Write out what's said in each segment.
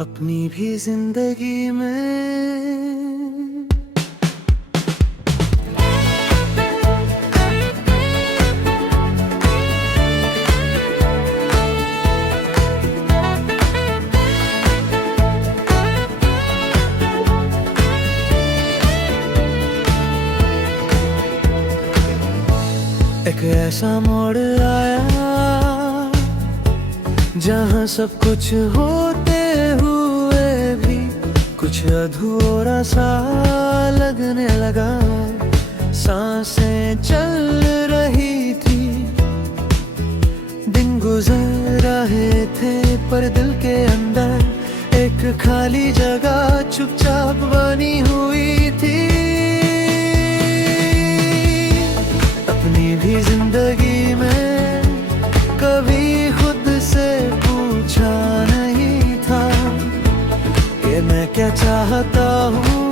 अपनी भी जिंदगी में एक ऐसा मोड़ आया जहाँ सब कुछ होते हुए भी कुछ अधूरा सा लगने लगा। सांसें चल रही थी, दिन गुजर रहे थे, पर दिल के अंदर एक खाली जगह चुपचाप बनी हुई थी। अपनी भी जिंदगी में कभी खुद से पूछा नहीं था कि मैं क्या चाहता हूँ,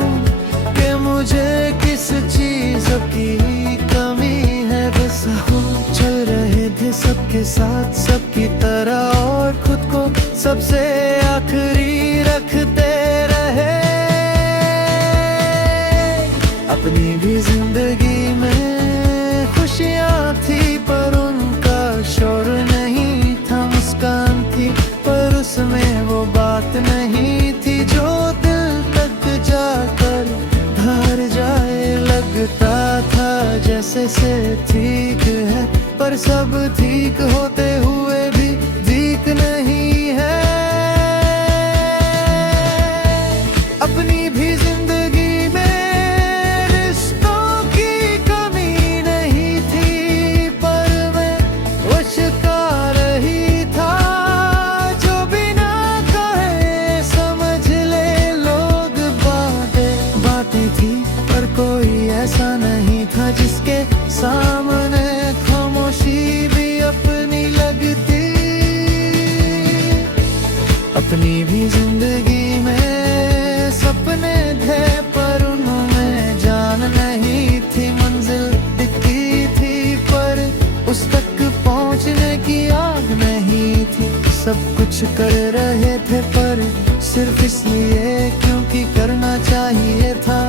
कि मुझे किस चीज की कमी है। बस हो चल रहे थे सबके साथ सबकी तरह, और खुद को सबसे आखिरी रखते रहे। अपनी भी जिंदगी में खुशियाँ थी, पर उनका शोर नहीं था। मुस्कान थी, पर उसमें वो बात नहीं थी जो दिल तक जाकर धर जाए। लगता था जैसे से ठीक है, पर सब ठीक होते हुए भी ठीक नहीं है। अपनी भी जिंदगी में रिश्तों की कमी नहीं थी, पर मैं मुस्कुरा रही था। जो बिना कहे समझ ले लोग बातें थी, पर कोई ऐसा नहीं था जिसके सामने खामोशी भी अपनी लगती। अपनी भी जिंदगी में सपने थे, पर उनमें जान नहीं थी। मंजिल दिखती थी, पर उस तक पहुंचने की आग नहीं थी। सब कुछ कर रहे थे, पर सिर्फ इसलिए क्योंकि करना चाहिए था।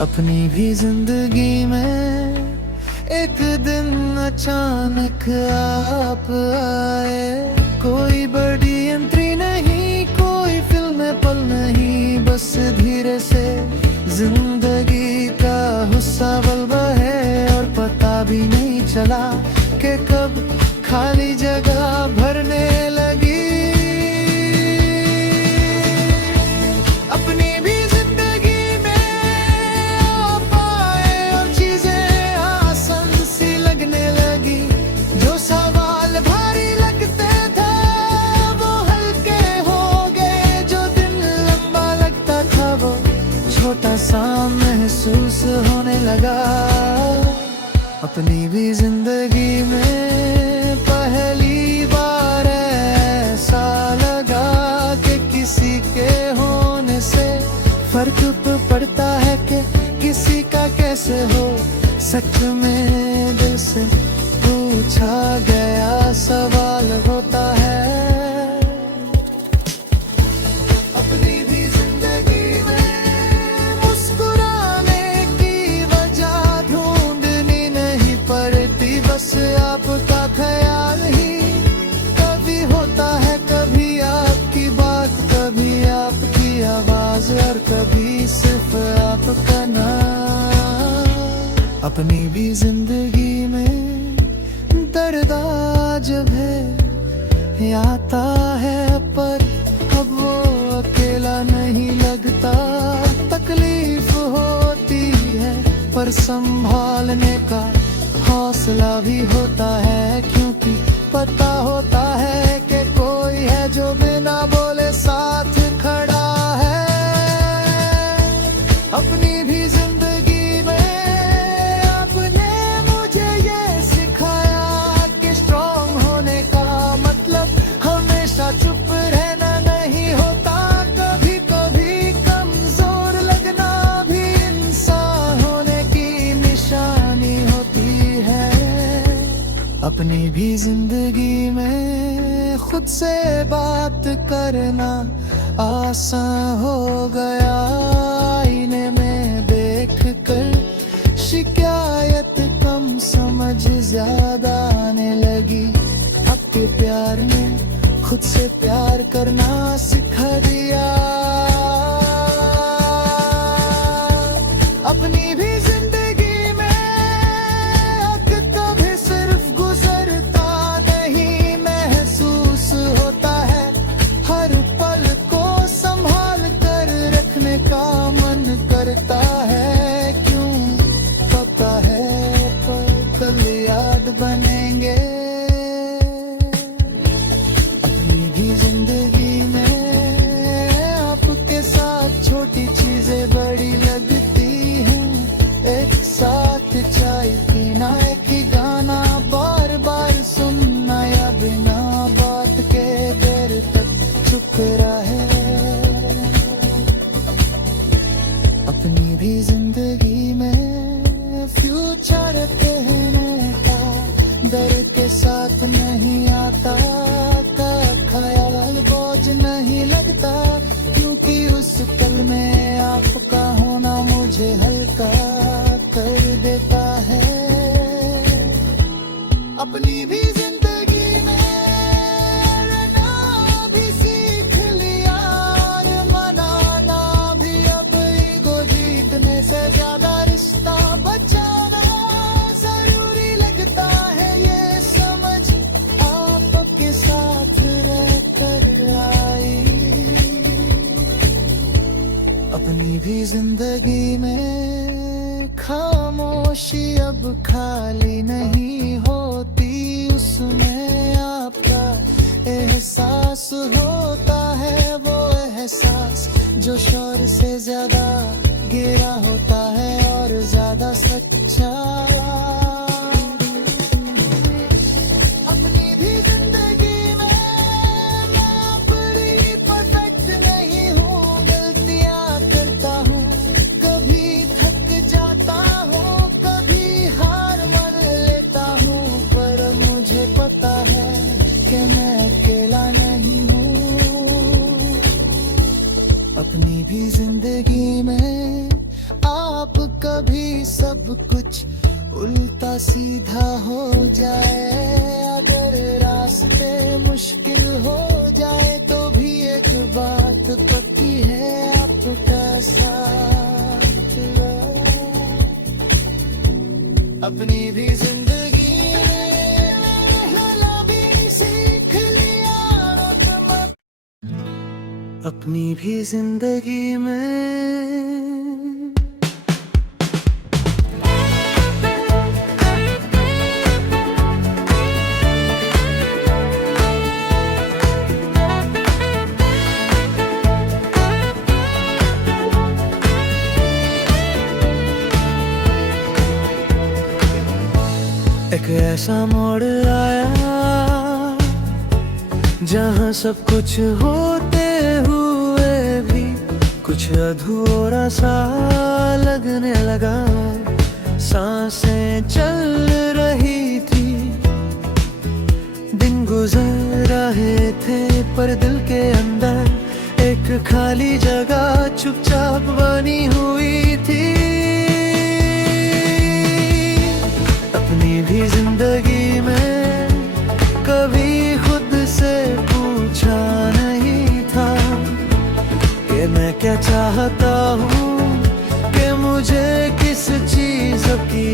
अपनी भी जिंदगी में एक दिन अचानक आप आए। कोई बड़ी एंट्री नहीं, कोई फिल्म पल नहीं, बस धीरे से जिंदगी का हुस्सा बल बहे। और पता भी नहीं चला कि कब खाली जगह भरने लगी। अपनी भी जिंदगी में आप आए और चीजें आसान सी लगने लगी। जो सवाल भारी लगते थे वो हल्के हो गए। जो दिन लंबा लगता था वो छोटा सा महसूस होने लगा। अपनी भी जिंदगी में पहली बार ऐसा लगा कि किसी के होने से फर्क पड़ता है कि किसी का कैसे हो। सच में दिल से पूछा गया सवाल होता है। अपनी भी जिंदगी में मुस्कुराने की वजह ढूंढनी नहीं पड़ती, बस आपका ख्याल ही कभी होता है। कभी आपकी बात, कभी आपकी आवाज, और कभी सिर्फ आपका नाम। अपनी भी जिंदगी में दर्द जब है आता है, पर अब वो अकेला नहीं लगता। तकलीफ होती है, पर संभालने का हौसला भी होता है। क्योंकि पता होता है कि कोई है जो बिना बोले साथ खड़ा है। अपनी भी जिंदगी में आपने मुझे ये सिखाया कि स्ट्रॉन्ग होने का मतलब हमेशा चुप रहना नहीं होता। कभी कभी कमजोर लगना भी इंसान होने की निशानी होती है। अपनी भी जिंदगी में खुद से बात करना आसान हो गया। आईने में देख कर शिकायत कम, समझ ज्यादा आने लगी। आपके प्यार ने खुद से प्यार करना सिखा दिया। अपनी भी जिंदगी में वक्त कभी सिर्फ गुजरता नहीं, महसूस होता है हर पल को संभाल कर रखने का मन करता है। क्यों पता है पर कल याद बनेंगे। अपनी भी जिंदगी में आपके साथ छोटी चीजें बड़ी लगती हैं। एक साथ चाय पीना, एक ही गाना बार बार सुनना, या बिना बात के देर तक चुप रहे। अपनी भी जिंदगी में फ्यूचर कहने का डर के साथ नहीं आता, का ख्याल बोझ नहीं लगता, क्योंकि उस पल में आपका होना मुझे हल्का कर देता है। अपनी भी जिंदगी में रहना भी सीख लिया, और मनाना भी। अब ईगो जीतने से ज्यादा रिश्ता बचाना जरूरी लगता है, ये समझ आपके साथ रहकर आई। अपनी भी जिंदगी में खामोशी अब खाली नहीं होती, उसमें आपका एहसास होता है। वो एहसास जो शोर से ज्यादा गहरा होता है और ज्यादा सच्चा। अपनी भी जिंदगी में मैं बड़ी परफेक्ट नहीं हूँ, गलतियाँ करता हूँ, कभी थक जाता हूँ, कभी हार मान लेता हूँ, पर मुझे पता है कि मैं अकेला नहीं हूँ। अपनी भी जिंदगी में आप कभी सब कुछ उल्टा सीधा हो जाए, अगर रास्ते मुश्किल हो जाए तो भी एक बात पक्की है, आपका साथ लो। अपनी भी जिंदगी में हला भी सीख लिया, अपनी भी जिंदगी में। एक ऐसा मोड़ आया जहाँ सब कुछ होते हुए भी कुछ अधूरा सा लगने लगा। सांसें चल रही थी, दिन गुजर रहे थे, पर दिल के अंदर एक खाली जगह चुपचाप बनी हुई थी। अपनी भी जिंदगी में कभी खुद से पूछा नहीं था कि मैं क्या चाहता हूँ, कि मुझे किस चीज की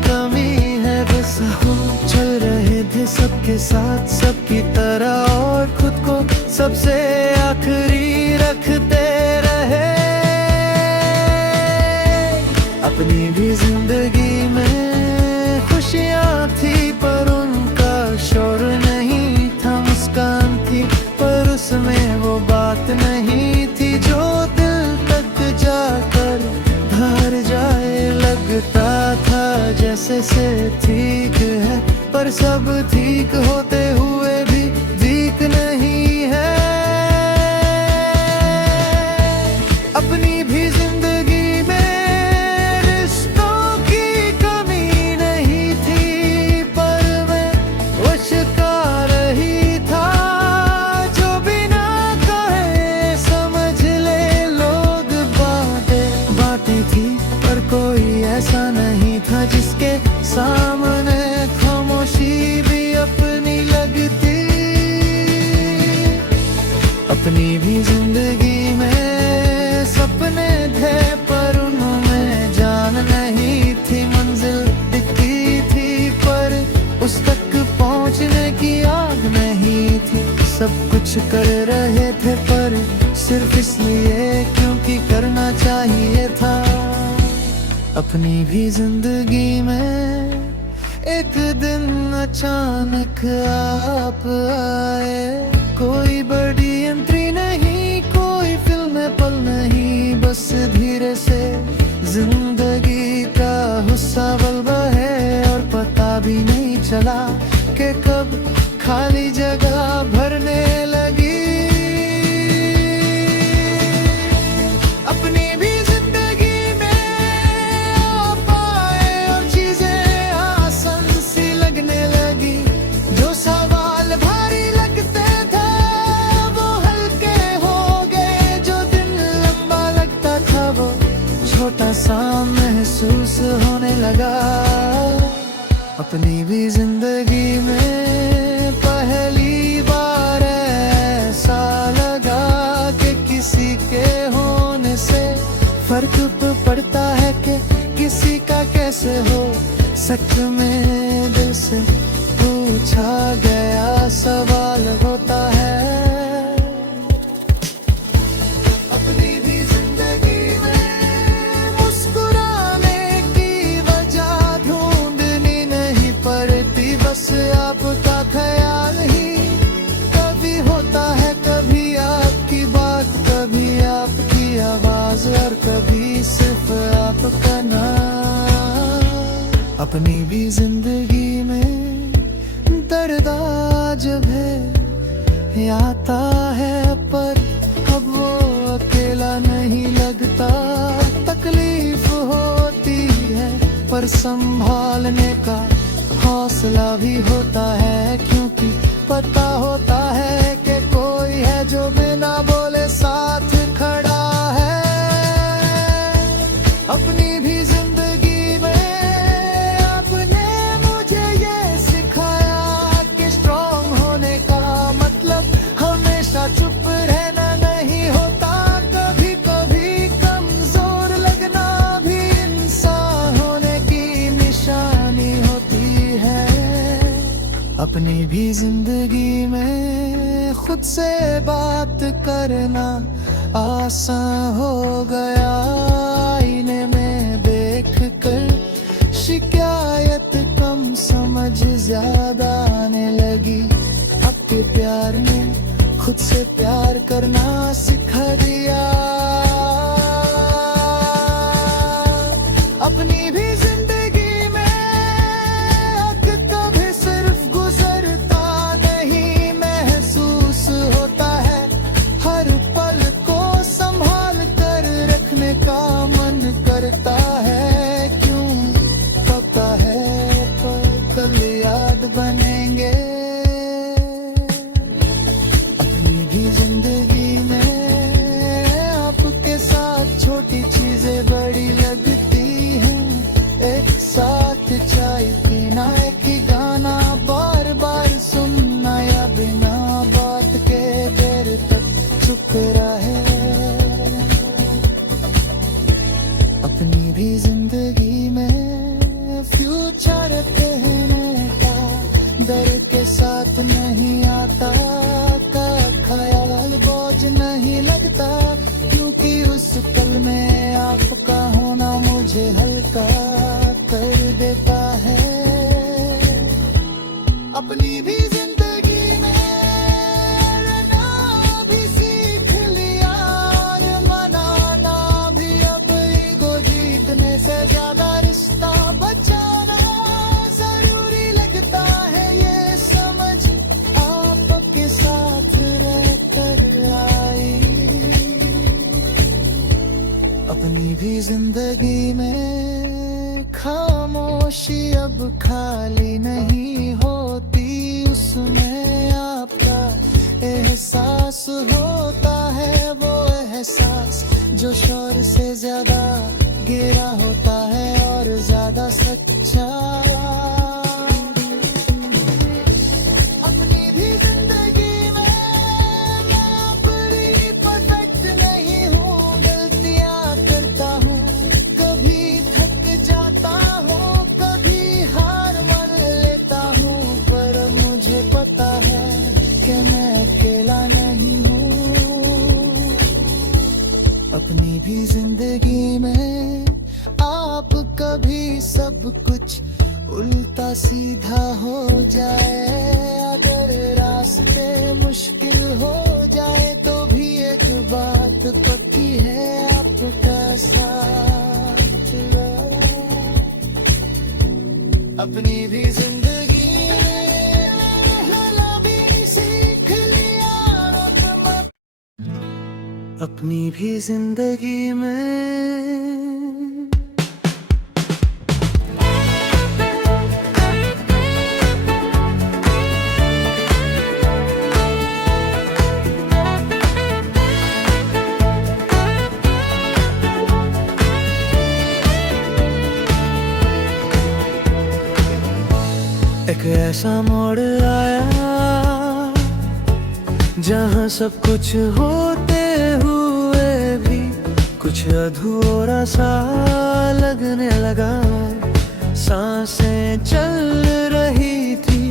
कमी है। बस हो चल रहे थे सबके साथ सबकी तरह, और खुद को सबसे आखिरी रखते रहे। अपनी भी जिंदगी में खुशियाँ थी, पर उनका शोर नहीं था। मुस्कान थी, पर उसमें वो बात नहीं थी जो दिल तक जाकर धर जाए। लगता था जैसे से ठीक है, पर सब ठीक होते हुए भी ठीक नहीं है। अपनी भी जिंदगी में रिश्तों की कमी नहीं थी, पर मैं मुस्कुरा रही था। अपनी भी जिंदगी में सपने थे पर उनमें जान नहीं थी, मंजिल दिखती थी पर उस तक पहुंचने की आग नहीं थी। सब कुछ कर रहे थे पर सिर्फ इसलिए क्योंकि करना चाहिए था। अपनी भी जिंदगी में एक दिन अचानक आप आए, कोई बड़ी एंट्री नहीं, कोई फिल्म पल नहीं, बस धीरे से जिंदगी का हुस्सा बल बहे और पता भी नहीं चला कि कब खाली जगह भरने लगी। अपनी भी जिंदगी में आप आए और चीजें आसान सी लगने लगी, जो सवाल भारी लगते थे वो हल्के हो गए, जो दिन लंबा लगता था वो छोटा सा महसूस होने लगा। अपनी भी जिंदगी में पहली बार ऐसा लगा कि किसी के होने से फर्क पड़ता है कि किसी का कैसे हो। सच में दिल से पूछा गया सवाल होता है। अपनी भी जिंदगी में मुस्कुराने की वजह ढूंढनी नहीं पड़ती, बस आपका ख्याल ही कभी होता है, कभी आपकी बात, कभी आपकी आवाज और कभी सिर्फ आपका नाम। अपनी भी जिंदगी में दर्द जब है आता है पर अब वो अकेला नहीं लगता। तकलीफ होती है पर संभालने का हौसला भी होता है, क्योंकि पता होता है कि कोई है जो बिना बोले साथ खड़ा है। अपनी भी जिंदगी में आपने मुझे ये सिखाया कि स्ट्रॉन्ग होने का मतलब हमेशा चुप रहना नहीं होता, कभी कभी कमजोर लगना भी इंसान होने की निशानी होती है। अपनी भी जिंदगी में खुद से बात करना आसान हो गया, आईने में देख कर शिकायत कम समझ ज्यादा आने लगी। आपके प्यार ने खुद से प्यार करना सिखा दिया। अपनी भी जिंदगी में वक्त कभी सिर्फ गुजरता नहीं, महसूस होता है हर पल को संभाल कर रखने का मन करता है। क्यों पता है पर कल याद बनेंगे। अपनी भी जिंदगी में आपके साथ छोटी चीजें बड़ी लगती हैं, एक साथ चाय पीना, एक ही गाना बार बार सुनना, या बिना बात के देर तक चुप रहे। अपनी भी जिंदगी में फ्यूचर कहने का डर के साथ नहीं आता, का ख्याल बोझ नहीं लगता, क्योंकि उस पल में आपका होना मुझे हल्का कर देता है। अपनी भी जिंदगी में रहना भी सीख लिया और मनाना भी, अब ईगो जीतने से ज्यादा रिश्ता बचाना जरूरी लगता है, ये समझ आपके साथ रहकर आई। अपनी भी जिंदगी में खामोशी अब खाली नहीं होती, उसमें आपका एहसास होता है, वो एहसास जो शोर से ज्यादा गहरा होता है और ज्यादा सच्चा। अपनी भी जिंदगी में मैं सीधा हो जाए, अगर रास्ते मुश्किल हो जाए तो भी एक बात पक्की है, आपका साथ अपनी भी जिंदगी भी सीख लिया, अपनी भी जिंदगी में एक ऐसा मोड़ आया जहाँ सब कुछ होते हुए भी कुछ अधूरा सा लगने लगा। सांसें चल रही थी,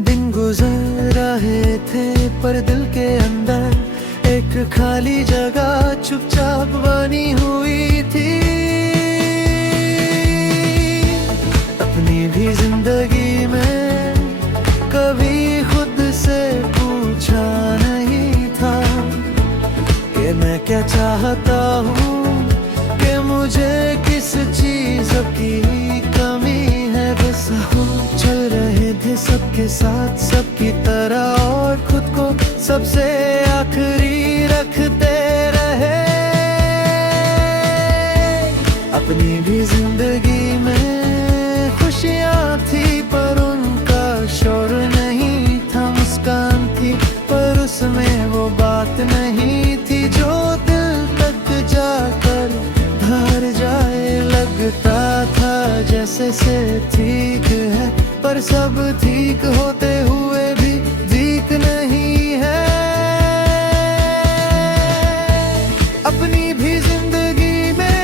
दिन गुजर रहे थे, पर दिल के अंदर एक खाली जगह चुपचाप बनी हुई थी। अपनी भी जिंदगी में कभी खुद से पूछा नहीं था कि मैं क्या चाहता हूँ, कि मुझे किस चीज की कमी है। बस हम चल रहे थे सबके साथ सबकी तरह, और खुद को सबसे आखिरी रखते रहे। अपनी भी जिंदगी में खुशियाँ थी, पर उनका शोर नहीं था, मुस्कान थी पर उसमें वो बात नहीं थी जो दिल तक जाकर धर जाए। लगता था जैसे से ठीक है, पर सब ठीक होते हुए भी ठीक नहीं है। अपनी भी जिंदगी में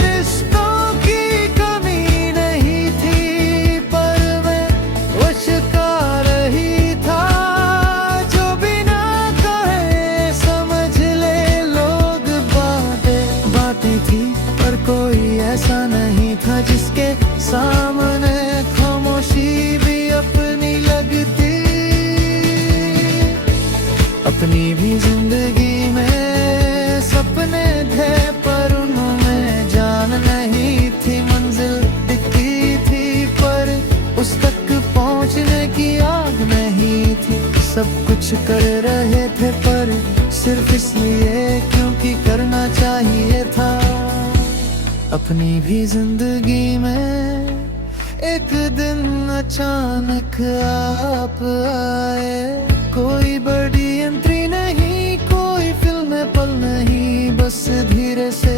रिश्तों की कमी नहीं थी, पर मैं मुस्कुरा रही था, जो बिना कहे समझ ले लोग बातें थी, पर कोई ऐसा नहीं था जिसके सामने खामोशी भी अपनी लगती। अपनी भी जिंदगी में सपने थे, पर उनमें जान नहीं थी, मंजिल दिखती थी पर उस तक पहुंचने की आग नहीं थी। सब कुछ कर रहे थे पर सिर्फ इसलिए क्योंकि करना चाहिए था। अपनी भी जिंदगी में एक दिन अचानक आप आए, कोई बड़ी एंट्री नहीं, कोई फिल्म पल नहीं, बस धीरे से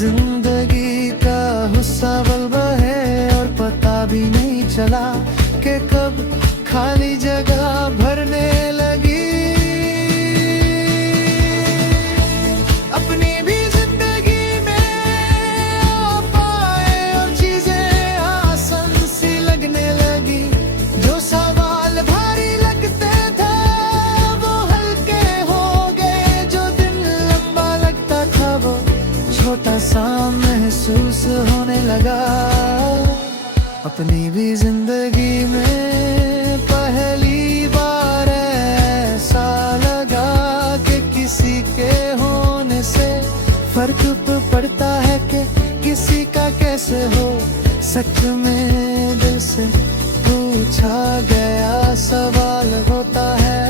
जिंदगी का हुस्सा बल बहे, और पता भी नहीं चला कि कब खाली जगह भरने लगी। अपनी भी जिंदगी में आप आए और चीजें आसान सी लगने लगी, जो सवाल भारी लगते थे वो हल्के हो गए, जो दिन लंबा लगता था वो छोटा सा महसूस होने लगा। अपनी भी जिंदगी में पहली बार ऐसा लगा कि किसी के होने से फर्क पड़ता है कि किसी का कैसे हो। सच में दिल से पूछा गया सवाल होता है।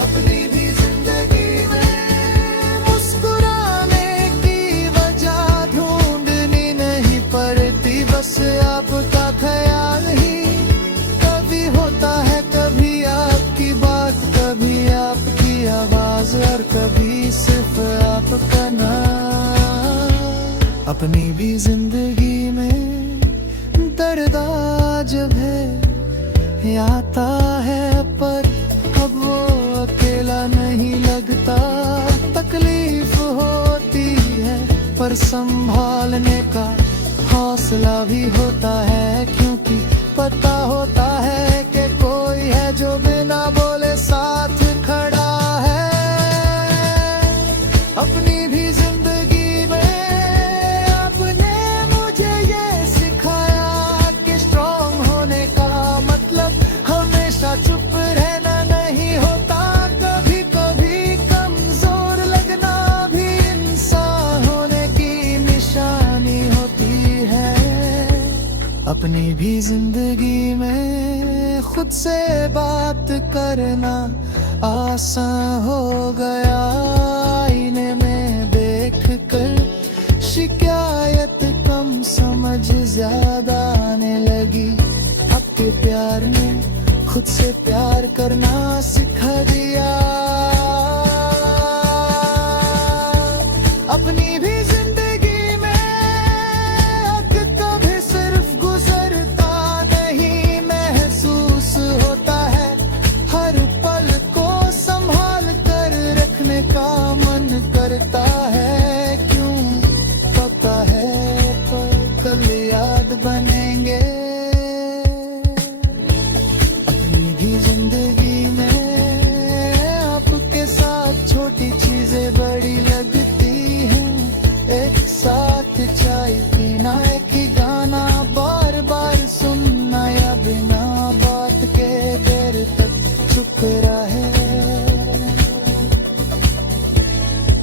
अपनी भी जिंदगी में मुस्कुराने की वजह ढूंढनी नहीं पड़ती, बस आपका ख्याल ही कभी होता है, कभी आपकी बात, कभी आपकी आवाज, और कभी सिर्फ आपका नाम। अपनी भी जिंदगी में दर्द जब है आता है, पर अब वो अकेला नहीं लगता। तकलीफ होती है पर संभालने का हौसला भी होता है, क्योंकि पता होता है कि कोई है जो बिना बोले साथ खड़ा है। अपनी भी जिंदगी में अपने अपनी भी जिंदगी में खुद से बात करना आसान हो गया। आईने में देख कर शिकायत कम, समझ ज्यादा आने लगी। आपके प्यार ने खुद से प्यार करना सिखा दिया। अपनी भी जिंदगी में वक्त कभी सिर्फ गुजरता नहीं, महसूस होता है हर पल को संभाल कर रखने का मन करता है। क्यों पता है पर कल याद बनेंगे। अपनी भी जिंदगी में आपके साथ छोटी चीजें बड़ी लगती हैं। एक साथ चाय पीना, एक ही गाना बार बार सुनना, या बिना बात के देर तक चुप रहे।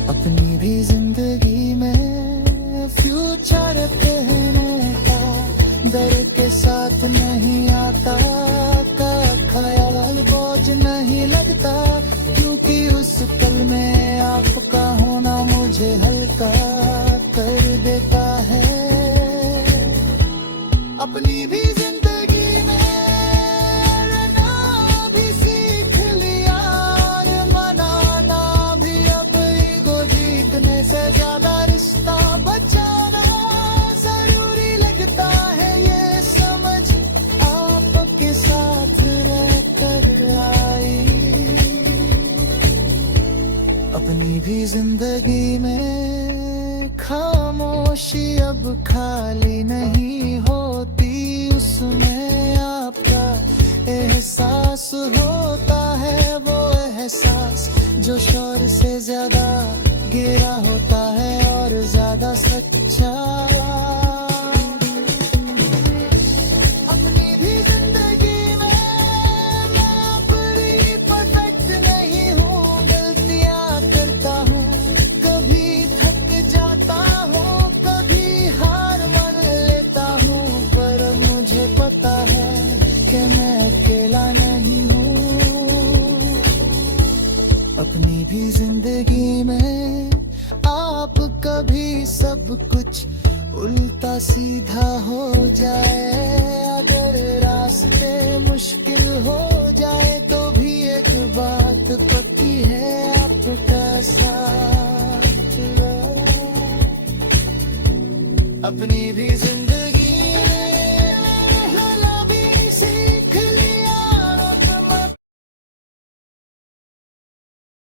अपनी भी जिंदगी में फ्यूचर कहने का डर के साथ नहीं आता, का ख्याल बोझ नहीं लगता, क्योंकि उस पल में आपका होना मुझे हल्का कर देता है। अपनी भी जिंदगी में रहना भी सीख लिया, और मनाना भी। अब ईगो जीतने से ज्यादा रिश्ता बचाना जरूरी लगता है, ये समझ आपके साथ रहकर आई। अपनी भी जिंदगी में खामोशी अब खाली नहीं होती, उसमें आपका एहसास होता है। वो एहसास जो शोर से ज्यादा गहरा होता है और ज्यादा सच्चा। अपनी भी जिंदगी में मैं अपनी परफेक्ट नहीं हूँ, गलतियाँ करता हूँ, कभी थक जाता हूँ, कभी हार मान लेता हूँ, पर मुझे पता है कि मैं अकेला नहीं हूँ। अपनी भी जिंदगी में आप कभी सब कुछ उल्टा सीधा हो जाए, अगर रास्ते मुश्किल हो जाए तो भी एक बात पक्की है, आपका साथ। अपनी भी